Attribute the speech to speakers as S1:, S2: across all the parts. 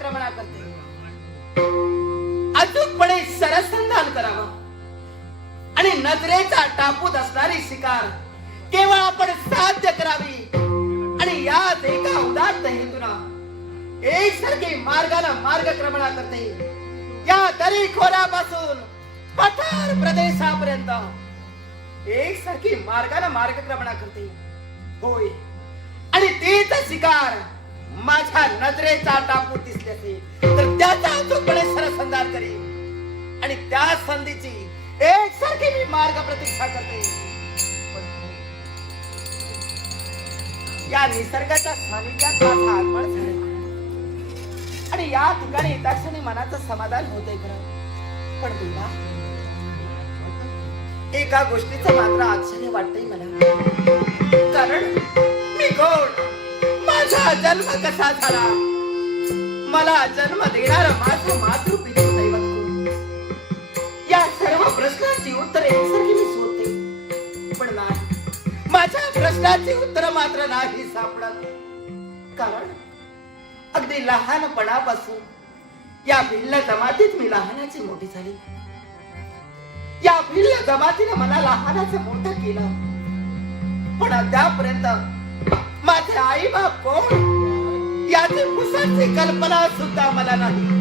S1: आक्रमणा करते. अचूकपणे सरसंधान करावं. आणि नजरेचा टापूत असणारी शिकार केवळ आपण साध्य करावी. आणि याच एका उदात्त हेतूना एकसारखी मार्गाला मार्ग क्रमणा करते. या दरी खोऱ्यापासून पठार प्रदेशापर्यंत एक सारखी मार्गाला मार्ग क्रमणा करते. होय. आणि तेच शिकार माझ्या नजरेचा टाकू दिसले तर त्याचा अचूकपणे सरसंधान करेल आणि त्या संधीची एकसारखी मी मार्ग प्रतीक्षा करते. या निसर्गाच्या सानिध्यात माझा आगमन झाले आणि या ठिकाणी त्या क्षणी मनाचं समाधान होतंय खरं. पण तुला एका गोष्टीचं मात्र आश्चर्य वाटतंय मला. कारण मी गोड तुझा जन्म कसा झाला? मला जन्म देणार माझं मातृपितृ दैवत या सर्व प्रश्नाची उत्तरे एकसारखी मी शोधते पण नाही माझ्या प्रश्नाची उत्तर मात्र नाही सापडत. कारण अगदी लहानपणापासून या भिल्ल जमातीत मी लहानाची मोठी झाली. या भिल्ल जमातीने मला लहानाचं मोठं केलं. पण अद्यापर्यंत माझे आई बाप कोण याची पुसाची कल्पना सुद्धा मला नाही.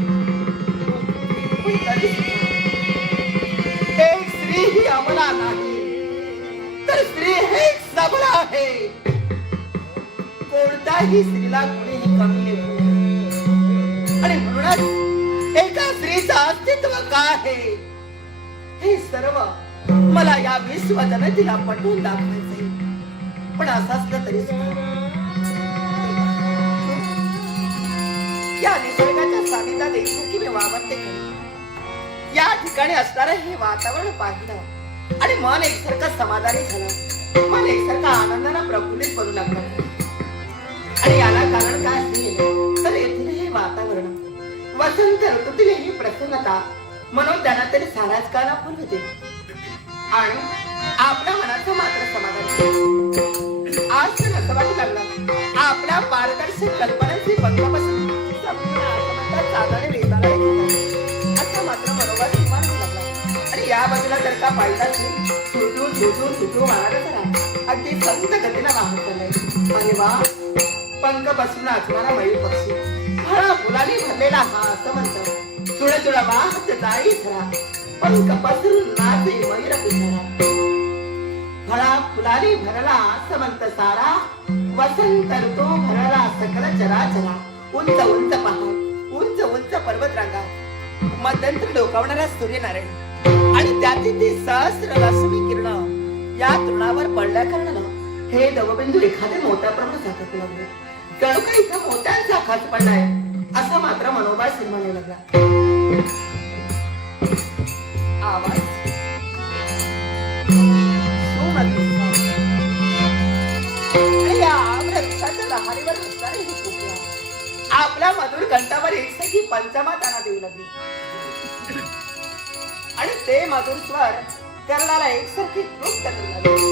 S1: एक स्त्री ही अमला नाही तर स्त्री हे सबला आहे. कोणत्याही स्त्रीला कोणीही कमी लेखू आणि म्हणूनच एका स्त्रीचं अस्तित्व का आहे? हे सर्व मला या विश्व जनतेला पटवून दाखवायचे पण असं असलं तरी सुद्धा एकमुखी या ठिकाणी असणारं हे वातावरण पाहिलं आणि मन एकसारखं समाधानी झालं. मन एकसारखं आनंदाला प्रफुल्लित करू लागलं. आणि याला कारण काय असेल तर येथील हे वातावरण वसंत ऋतूतील ही प्रसन्नता म्हणून त्यांना तरी साराच काला होते. आणि आपल्या मनाचं मात्र समाधान झालं. आज तर असं वाटू लागलं आपल्या पारदर्शक कल्पनेची बंदोबस्त संपूर्ण बाजूला जर का पाळला असेल सुटू सुटू सुटू मारा जरा अगदी संत गतीनं वाहत चाललंय. अरे वा पंख बसून नाचणारा मयूर पक्षी. फळा फुलाने भरलेला हा असं म्हणतात. चुळ चुळ वाहत जाई धरा. पंख पसरून नाचे मयूर पिंजरा. फळा फुलाने भरला असं म्हणत सारा. वसंत ऋतू भरला सकल चराचरा. उंच उंच पहाड उंच उंच पर्वत रांगा मध्यंतर डोकावणारा सूर्यनारायण. आणि त्यातील ती सहस्र रश्मी किरण या तृणावर पडल्या कारणानं हे दवबिंदू एखाद्या मोठ्या प्रमाणात झाकत लागले. जणू काही इथं मोठ्यांचा खाच पडलाय असा मात्र मनोभाव निर्माण लागला. आवाज? आपल्या मधुर कंठावर सगळी पंचमा त्यांना देऊ लागली. ते मधुर स्वर कर्णाला एकसारखी तृप्त करू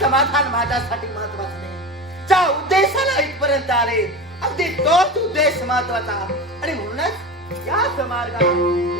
S1: समाधान माझ्यासाठी महत्वाचं नाही. ज्या उद्देशाला इथपर्यंत आले अगदी तोच उद्देश महत्त्वाचा. आणि म्हणूनच याच मार्गाला